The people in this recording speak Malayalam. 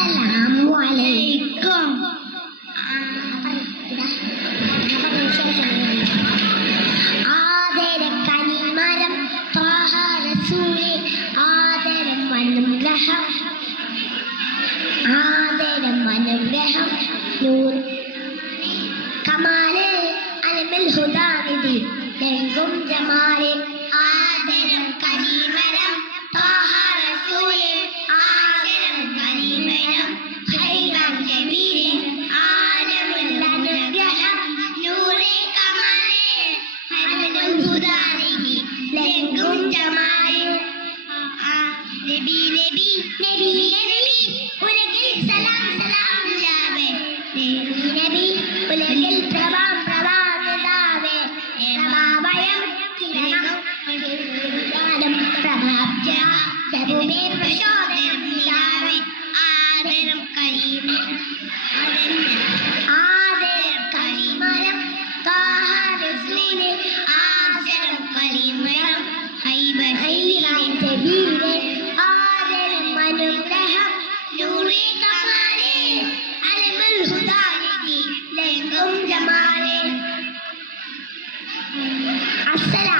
അസ്സലാമു അലൈക്കും ആദര കനിമരം ത്വാഹ റസൂലേ ആദരം അനുഗ്രഹം ആദരം അനുഗ്രഹം നൂർ കമാൽ അലമിൽ ഹുദാനിധി രംഗും ജമാലെ ജമാലെ നബി നബി നബി നബി സലാം സലാം ലാവേ നബി നബി ഉലകിൽ പ്രഭാം പ്രഭാം നിലാവേ പ്രഭാവയം കിരണം ജ്ഞാനം പ്രഭാബ്ജ ജബുമേ പ്രചോദനം നിലാവേ ആദരം കരീമം ആദരം കരീമരം കാഹരസൂലെ ആദരം ഹൈറാം ജബീലെ ആദരം അനുഗ്രഹം നൂറെ കമാലെ അലമുൽ ഹുദാനിധി ലംഘും ജമാലെ അസ്സലാമു അലൈക്കും